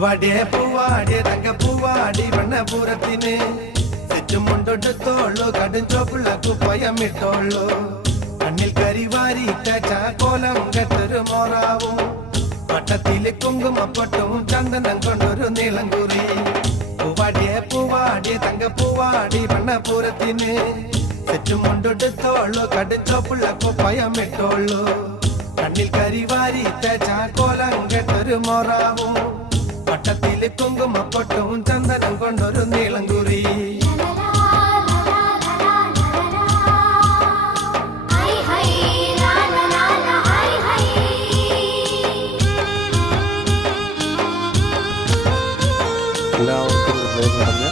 പൂവാടിയെ പൂവാടിയെ തങ്ക പൂവാടി വണ്ണപുരത്തിന് ചുറ്റുമുണ്ടൊടുത്തോളൂ കടും ചോപ്പുള്ള കുപ്പയമിട്ടോളൂ കണ്ണിൽ കരിവാരിട്ട ചാക്കോലം കെട്ടൊരു മോറാവും വട്ടത്തില് കുങ്കുമപ്പൊട്ടും ചന്ദനം കൊണ്ടൊരു നീളംകുറി പൂവാടിയെ പൂവാടിയെ തങ്ക പൂവാടി വണ്ണപുരത്തിന് ചുറ്റുമുണ്ടൊടുത്തോളൂ കടും ചോപ്പുള്ള കുപ്പയമിട്ടോളൂ കണ്ണിൽ കരിവാരിട്ട ചാക്കോലം കെട്ടൊരു മോറാവും വട്ടത്തില് കുങ്കുമപ്പൊട്ടും ചന്ദനം കൊണ്ടൊരു നീളംകുറി എല്ലാവർക്കും